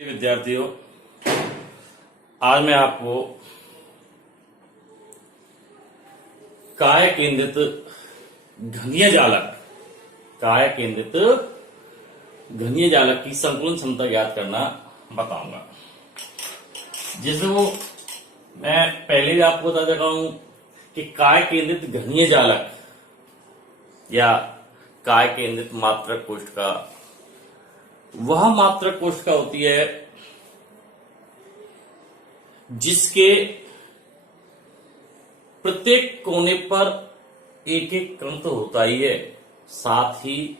विद्यार्थियों, आज मैं आपको काय केंद्रित घनीय जालक की संकुलन क्षमता ज्ञात करना बताऊंगा। जैसे वो मैं पहले भी आपको बता चुका हूं कि काय केंद्रित घनीय जालक या काय केंद्रित मात्रक कोष्ठका वह मात्रक कोष्ठका होती है जिसके प्रत्येक कोने पर एक एक कण तो होता ही है, साथ ही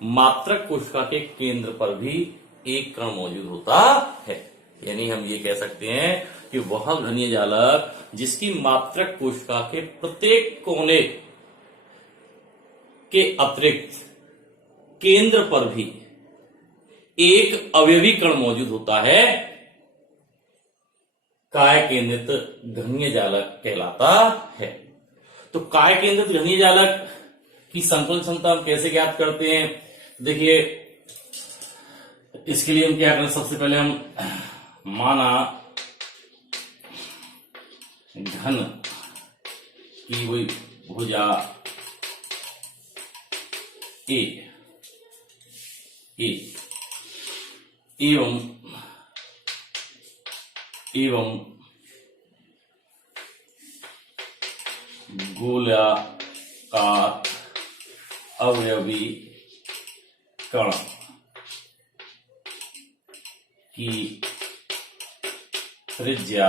मात्रक कोशिका के केंद्र पर भी एक कण मौजूद होता है। यानी हम ये कह सकते हैं कि वह घनीय जालक जिसकी मात्रक कोशिका के प्रत्येक कोने के अतिरिक्त केंद्र पर भी एक अवयवी कण मौजूद होता है, काय केंद्रित घनीय जालक कहलाता है। तो काय केंद्रित घनीय जालक की संकुलन क्षमता हम कैसे ज्ञात करते हैं? देखिए, इसके लिए हम क्या करें, सबसे पहले हम माना घन की हुई भुजा ए एवं गोलाकार अवयवी कण की त्रिज्या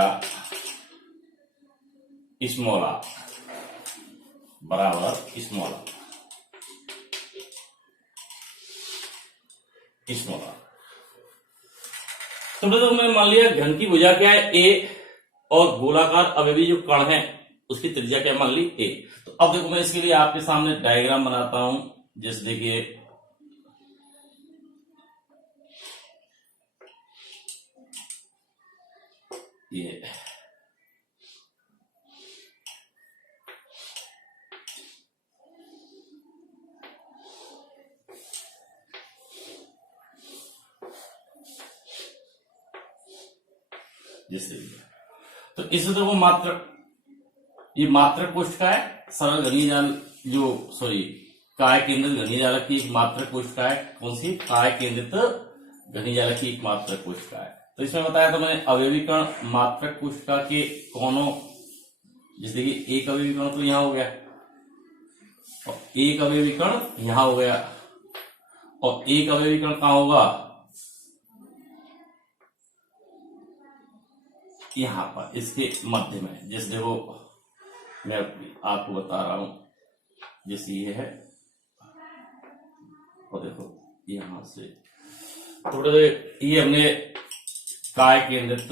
स्मॉल r बराबर स्मॉल r। तो मैं मान लिया घन की भुजा क्या है a और गोलाकार अवयवी जो कण है उसकी त्रिज्या क्या मान ली a। तो अब देखो, मैं इसके लिए आपके सामने डायग्राम बनाता हूं। जैसे देखिए, ये जैसे तो इसे देखो, ये मात्रक कोशिका है, सरल घनीय जाल काय केंद्रित घनीय जालक की एक मात्रक कोशिका है। कौन सी? काय केंद्रित घनीय जालक की एक मात्रक कोशिका है। तो इसमें बताया था मैंने अवयवी कण मात्रक कोशिका के कोनों, जैसे कि एक अवयवी कण तो यहां हो गया और एक अवयवी कण यहां हो गया और एक अवयवी कण कहां होगा? यहां पर इसके मध्य में। जैसे देखो, मैं आपको बता रहा हूं, जैसे ये है और देखो यहां से थोड़े, ये हमने काय केंद्रित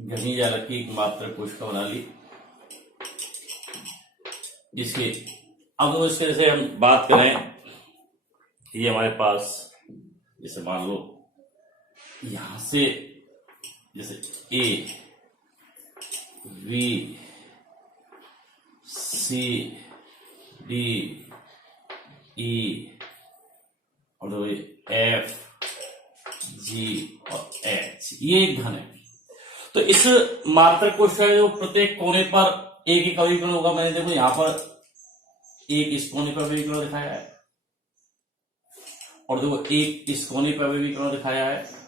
घनीय जालक की एक मात्रक कोशिका बना ली। इसके अब इसके जैसे हम बात करें, ये हमारे पास जैसे मान लो यहां से जैसे A B C D E और एफ जी और एच, ये एक घन है। तो इस मात्रक कोशिका के प्रत्येक कोने पर एक एक अवयवी कण होगा। मैंने देखो यहां पर एक इस कोने पर अवयवी कण दिखाया है और देखो एक इस कोने पर अवयवी कण दिखाया है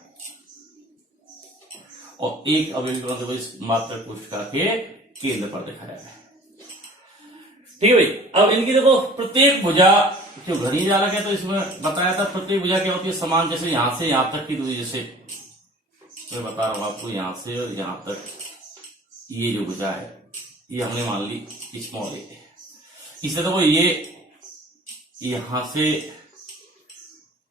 और एक अवयवी कण देखो इस मात्रक कोशिका के केंद्र पर दिखाया है। ठीक है भाई। अब इनकी देखो प्रत्येक भुजा जो घनीय जालक है, तो इसमें बताया था प्रत्येक भुजा क्या होती है? समान। जैसे यहां से यहां तक की दूरी, जैसे मैं बता रहा हूं आपको, यहां से और यहां तक ये जो भुजा है ये हमने मान ली स्मॉल ए। इसे देखो ये यहां से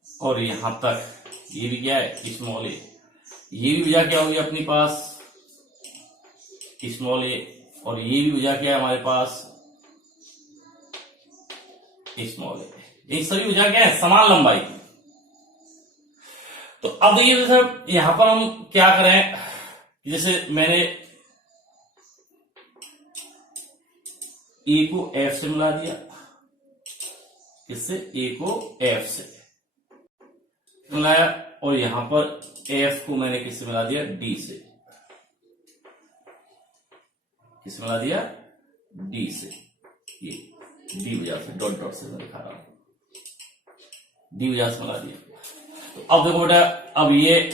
और यहां तक ये भी क्या है? स्मॉल ए। ये भी भुजा क्या होगी अपनी पास? स्मॉल ए। और ये भी भुजा क्या है हमारे पास? स्मॉल ए। ये सभी भुजा क्या है? समान लंबाई की। तो अब देखिए, जैसे यहां पर हम क्या करें, जैसे मैंने ए को एफ से मिला दिया, इससे ए को एफ से। मिलाया और यहां पर एफ को मैंने किससे मिला दिया, डी से। किससे मिला दिया, डी से। ये डी वजह से डॉट डॉट से मैं दिखा रहा हूं, डी वजह से मिला दिया। तो अब देखो बेटा, अब ये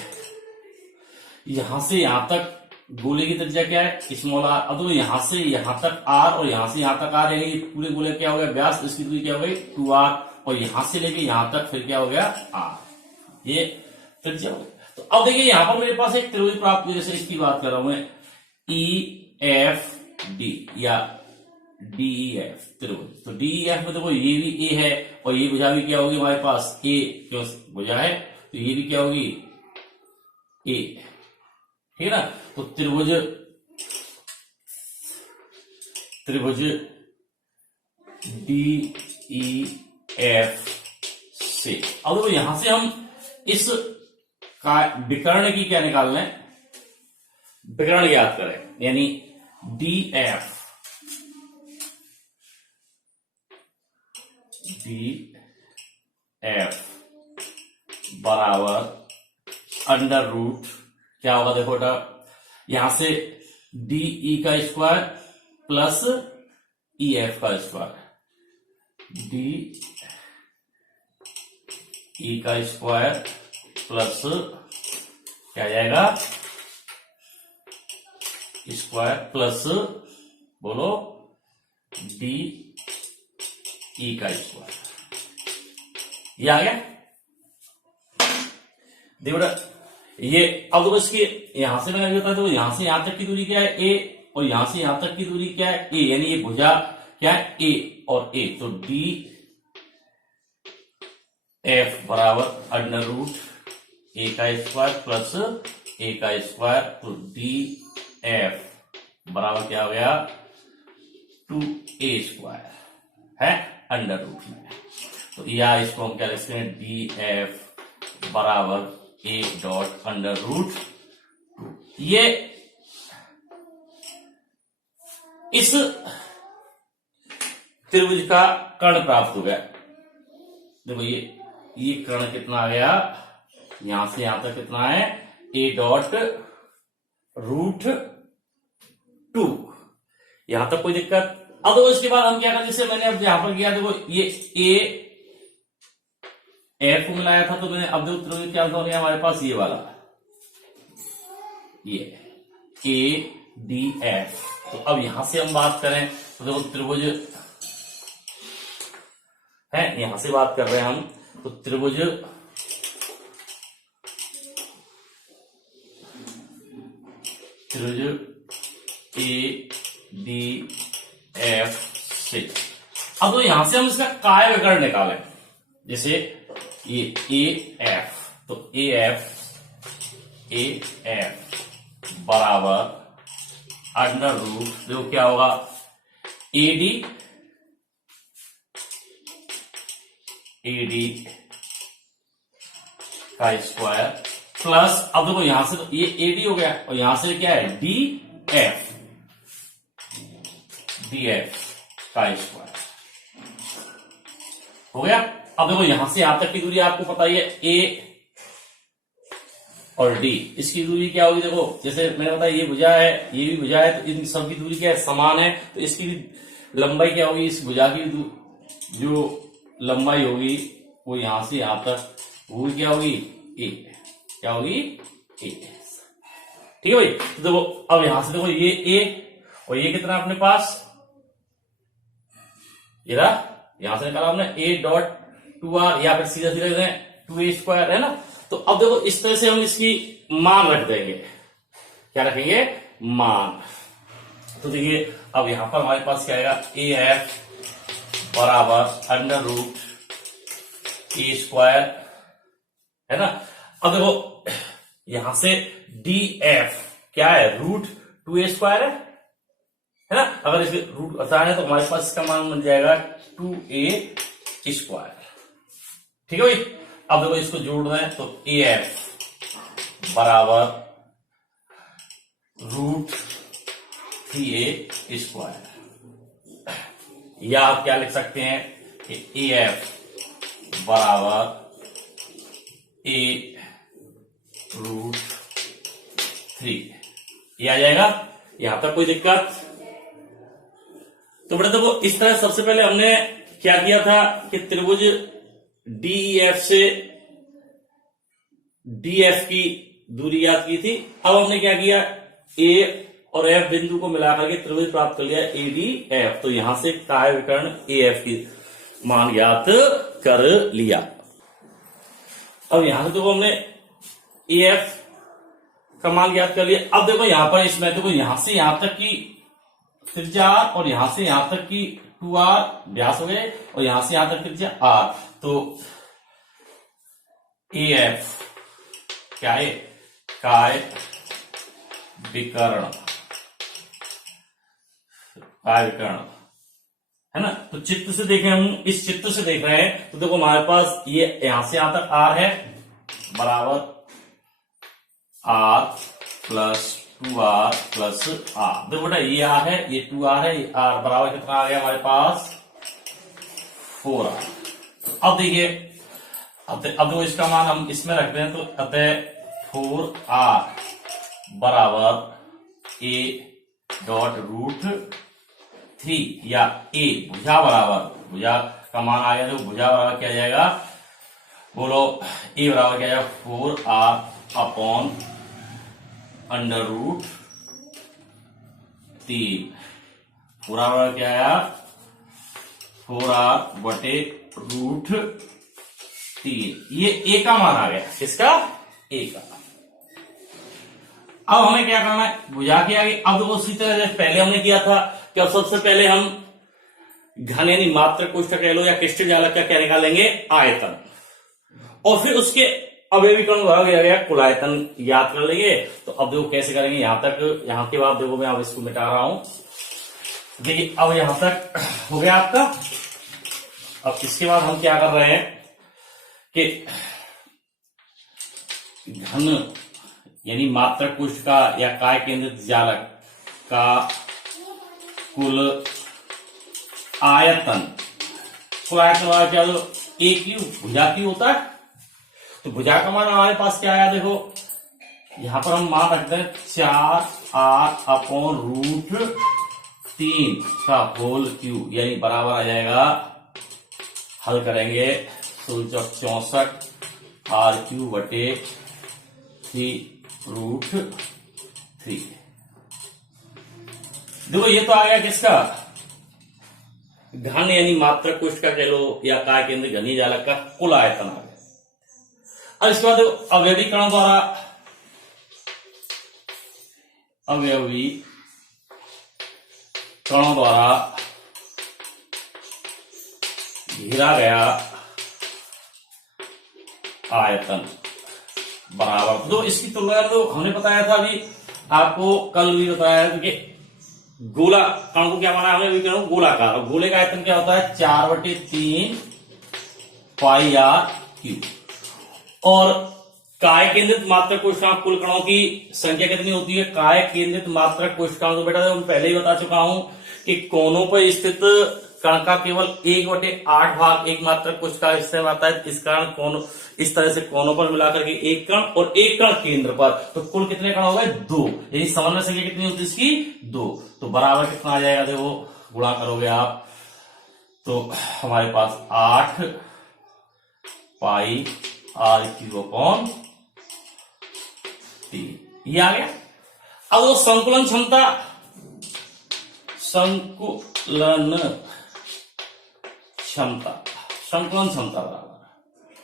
यहां से यहां तक गोले की त्रिज्या क्या है, स्मॉल आर। अब तो यहां से यहां तक आर और यहां से यहां तक आर, यानी पूरे गोले क्या हो गया व्यास, इसकी दूरी क्या हो गई 2r, और यहां से लेके यहां तक फिर क्या हो गया r, ये त्रिज्या हो गई। तो अब देखिए यहां पर मेरे पास एक त्रिभुज प्राप्त हुई, जैसे इसकी बात कर रहा हूं मैं, EFD या DEF त्रिभुज। तो DEF में देखो ये भी ए है और ये भुजा भी क्या होगी हमारे पास, ए क्यों भुजा है, तो ये भी क्या होगी ए, ठीक है ना। तो त्रिभुज DEF से अब देखो यहां से हम इस का विकर्ण की क्या निकाल लें, विकर्ण याद करें, यानी DF बराबर अंडर रूट क्या होगा, देखो बेटा यहां से DE का स्क्वायर प्लस EF का स्क्वायर, DE का स्क्वायर प्लस क्या आ जाएगा स्क्वायर प्लस बोलो DE का स्क्वायर, ये आ गया। देखो बेटा ये अब तो इसकी यहां से मैंने बताया, तो यहां से यहां तक की दूरी क्या है a, और यहां से यहां तक की दूरी क्या है a, यानी ये भुजा क्या है a और a, तो DF बराबर अंडर रूट a का स्क्वायर प्लस a का स्क्वायर, तो DF बराबर क्या हो गया 2a स्क्वायर है अंडर रूट में। तो या इसको हम क्या लिख सकते हैं, DF बराबर a डॉट अंडर रूट, ये इस त्रिभुज का कर्ण प्राप्त हो गया। देखो ये कर्ण कितना आ गया, यहां से यहां तक कितना है a डॉट रूट 2, यहां तक कोई दिक्कत। अब देखो इसके बाद हम क्या करें, जैसे मैंने अब यहां पर किया, देखो ये a एफ को मिलाया था, तो मैंने अब देखो त्रिभुज क्या हो गया हमारे पास, ये वाला ये ADF। तो अब यहां से हम बात करें तो देखो त्रिभुज है, यहां से बात कर रहे हैं हम, तो त्रिभुज ADF से अब तो यहां से हम इसका काय विकर्ण निकालें, जैसे ये AF, तो AF बराबर अंडर रूट, देखो क्या होगा AD का स्क्वायर प्लस, अब देखो यहां से तो ये AD हो गया और यहां से क्या है DF का स्क्वायर हो गया। अब देखो यहां से यहां तक की दूरी आपको पता ही है A और D, इसकी दूरी क्या होगी, देखो जैसे मैंने बताया ये भुजा है ये भी भुजा है, तो इन सब की दूरी क्या है समान है, तो इसकी भी लंबाई क्या होगी, इस भुजा की जो लंबाई होगी वो यहां से यहां तक वो भी क्या होगी A, क्या होगी A, ठीक है भाई। तो देखो अब यहां से देखो ये A और ये कितना अपने पास, ये रहा, यहां से निकाला हमने A डॉट 2r, या फिर सीधा सीधा 2a स्क्वायर है ना। तो अब देखो इस तरह से हम इसकी मान रख देंगे, क्या रखेंगे मान। तो देखिए अब यहां पर हमारे पास क्या आएगा, AF बराबर अंडर रूट a स्क्वायर है ना। अब देखो यहां से DF क्या है रूट 2a स्क्वायर है ना। अगर इसे रूट हटाना है तो हमारे पास इसका मान बन जाएगा 2a स्क्वायर, ठीक है भाई। अब देखो इसको जोड़ रहे हैं तो AF बराबर रूट 3a स्क्वायर, या आप क्या लिख सकते हैं कि AF बराबर ए रूट 3 ये आ जाएगा। यहां तक कोई दिक्कत? तो बेटा देखो इस तरह सबसे पहले हमने क्या किया था कि त्रिभुज DEF से DF की दूरी याद की थी। अब हमने क्या किया, ए और एफ बिंदु को मिलाकर के त्रिभुज प्राप्त कर लिया ADF। तो यहां से काय विकर्ण AF की मान ज्ञात कर लिया। अब यहां से देखो हमने AF का मान ज्ञात कर लिया। अब देखो यहां पर इसमें देखो यहां से यहां तक की त्रिज्या R और यहां से यहां तक की 2R व्यास हो गए और यहां से यहां तक त्रिज्या R। तो AF क्या है, काय विकर्ण, काय विकर्ण है ना। तो चित्र से देखें, हम इस चित्र से देख रहे हैं तो देखो हमारे पास ये यहां से यहां तक R है बराबर R plus 2R plus R। देखो बेटा ये R है, ये 2R है, ये R बराबर कितना आ गया हमारे पास 4R। अब देखिए अब देखो इसका मान हम इसमें रखते हैं तो अतः 4R बराबर A डॉट रूट 3 या A भुजा बराबर, भुजा का मान आ गया तो भुजा बराबर क्या जाएगा, बोलो A बराबर क्या जाएगा 4R अपॉन अंडर रूट 3। पूरा बराबर क्या आया 4R बटे रूट 3। ये A का मान आ गया, किसका, A का। अब हमें क्या करना है, भुजा के आगे। अब उसी तरह से पहले हमने किया था कि अब सबसे पहले हम घन यानी मात्रक कोष्ठक कह लो या क्रिस्टल जालक का क्या निकालेंगे, आयतन, और फिर उसके अवयवीकरण द्वारा दिया गया कुल आयतन याद कर लेंगे। तो अब देखो कैसे करेंगे, यहां तक, यहां के बाद देखो मैं अब इसको मिटा रहा हूं। देखिए अब यहां तक हो गया आपका। अब इसके बाद हम क्या कर रहे हैं कि घन यानी मात्रक कोष्ठ का या काय केंद्रित जालक का कुल आयतन, कुल आयतन वाला क्या A क्यू भुजा क्यू होता है। तो भुजा का मान हमारे पास क्या आया, देखो यहां पर हम मान रखते हैं 4R अपॉन रूट 3 का होल क्यू, यानी बराबर आ जाएगा, हल करेंगे 64 R क्यू बटे 3 रूट 3। देखो ये तो आ गया किसका, घन यानी मात्रक कोष्ठ का कह लो या काय केंद्र घनी जालक का कुल आयतन आ गया। अब इसके बाद देखो अवयवीकरण द्वारा, अवयवीकरणों द्वारा घेरा गया आयतन बराबर। तो इसकी तुलना तो हमने बताया था अभी आपको, कल भी बताया था कि गोला कण को क्या माना हमने, विकर्ण गोलाकार, और गोले का आयतन क्या होता है 4/3 पाई R क्यू। और काय केंद्रित मात्रक कोष्ठकांक कुल कणों की संख्या कितनी होती है, काय केंद्रित मात्रक कोष्ठकांक, तो बेटा मैं पहले ही बता चुका हूं कि कोनों पर स्थित कण का केवल 1/8 भाग एक मात्रक कोष्ठकांक हिस्से में आता है। इस कारण कोन, इस तरह से कोनों पर मिलाकर के एक कण और एक कण केंद्र पर, तो कुल कितने कण हो गए 2, यानी समन्वय संख्या कितनी होती है इसकी 2। तो बराबर कितना आ जाएगा, देखो गुणा करोगे आप तो हमारे पास 8 पाई R क्यू अपॉन 3 ये आ गया। अब वो संकुलन क्षमता, संकुलन क्षमता बराबर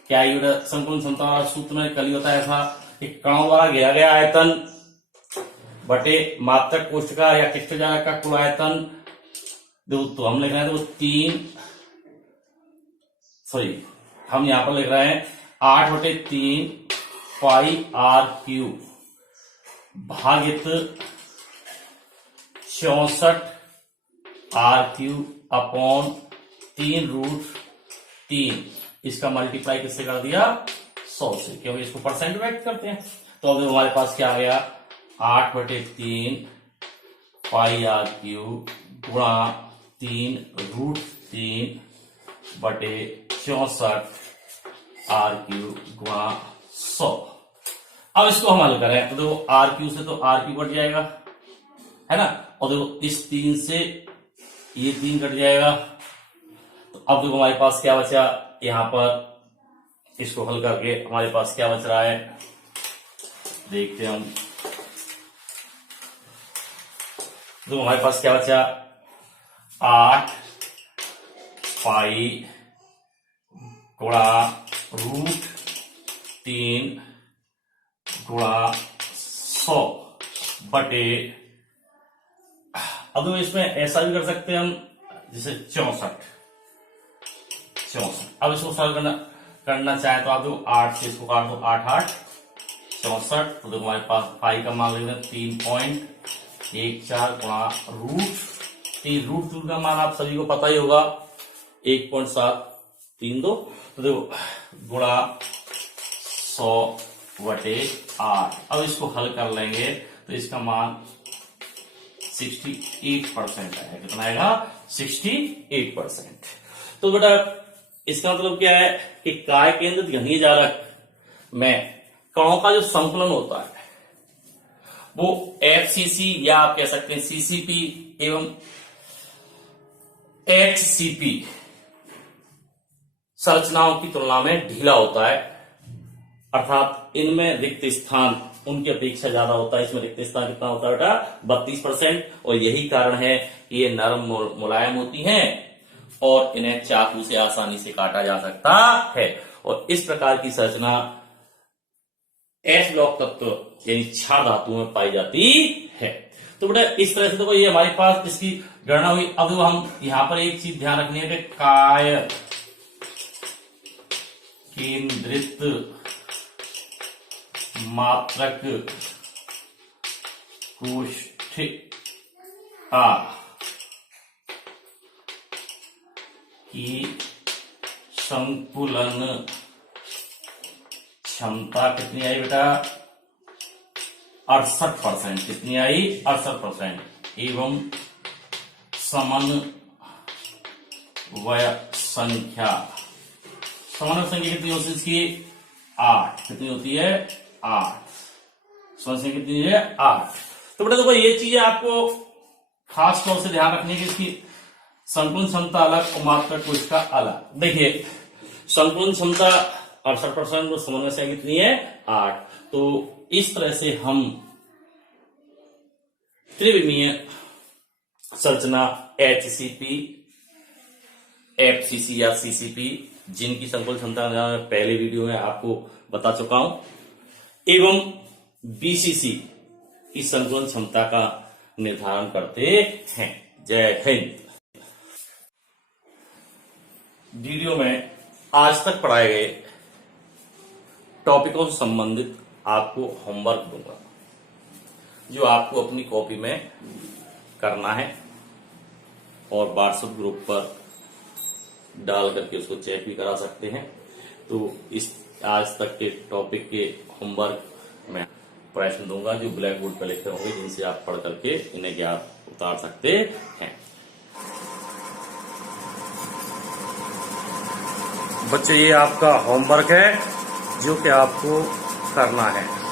क्या है, संकुलन क्षमता वाला सूत्र में कल ही बताया था कि कणों द्वारा घेरा गया आयतन बटे मात्रक कोष्ठका या क्रिस्टल जालक का कुल आयतन। तो हम लिख रहे हैं तो 3, सॉरी हम यहां पर लिख रहे हैं 8/3 पाई R क्यू भागित 64 R क्यू अपॉन 3 रूट 3। इसका मल्टीप्लाई किससे कर दिया 100 से, क्योंकि इसको परसेंट व्यक्त करते हैं। तो अब हमारे पास क्या आ गया 8/3 पाई R क्यू गुणा 3 रूट 3 बटे 64 R क्यू गुणा 100। अब इसको हम हल करें तो देखो आर क्यू से तो आर क्यू कट जाएगा, है ना, और देखो इस 3 से ये 3 कट जाएगा। तो अब देखो हमारे पास क्या बचा, यहां पर इसको हल करके हमारे पास क्या बच रहा है, देखते हैं हम। तो हमारे पास क्या बचा, 8 पाई गुणा √3 गुणा 100 बटे, अब तो इसमें ऐसा भी कर सकते हैं हम जैसे 64। अब इसको सॉल्व करना चाहे तो आप जो 8 से इसको काट दो, 8 8 64। तो देखो हमारे पास पाई का मान लेते हैं 3.14 गुणा √3 का मान आप सभी को पता ही होगा 1.732। तो देखो गुणा 100 बटे 8। अब इसको हल कर लेंगे तो इसका मान 68% आएगा। कितना आएगा, 68%। तो बेटा इसका मतलब क्या है कि काय केंद्रित घनीय जालक में कणों का जो संकुलन होता है वो एफसीसी या आप कह सकते हैं सीसीपी एवं एचसीपी संरचनाओं की तुलना में ढीला होता है, अर्थात इनमें रिक्त स्थान उनकी अपेक्षा ज्यादा होता है। इसमें रिक्त स्थान कितना होता है बेटा, 32%। और यही कारण है कि ये नरम मुलायम होती हैं और इन्हें चाकू से आसानी से काटा जा सकता है। और इस प्रकार की संरचना एस ब्लॉक तत्व यानी क्षार धातु में पाई जाती है। तो बेटा इस तरह से देखो ये हमारे पास इसकी गणना हुई। अब हम यहां पर एक चीज ध्यान रखनी है कि काय केंद्रित मात्रक कोष्ठिका की संकुलन क्षमता कितनी आई बेटा, 68%। कितनी आई, 68%। एवं समन्वय संख्या कितनी होती है इसकी, 8। कितनी होती है, 8। समन्वय संख्या कितनी है, 8। तो बेटा देखो ये चीजें आपको खास तौर से ध्यान रखनी है कि इसकी संकुलन क्षमता अलग और मात्रक कोशिका अलग। देखिए संकुलन क्षमता 68% और समन्वय संख्या कितनी है, 8। तो इस तरह से हम त्रिविमीय संरचना एचसीपी, एफसीसी या सीसीपी जिनकी संकुलन क्षमता मैं पहले वीडियो में आपको बता चुका हूं, एवं बीसीसी की संकुलन क्षमता का निर्धारण करते हैं। जय हिंद। वीडियो में आज तक पढ़ाए गए टॉपिकों से संबंधित आपको होमवर्क दूंगा जो आपको अपनी कॉपी में करना है और व्हाट्सएप ग्रुप पर डाल करके उसको चेक भी करा सकते हैं। तो इस आज तक के टॉपिक के होमवर्क में प्रश्न दूंगा जो ब्लैक बोर्ड पर लिखे होंगे, जिनसे आप पढ़ करके इन्हें ज्ञान उतार सकते हैं। बच्चे ये आपका होमवर्क है जो कि आपको करना है।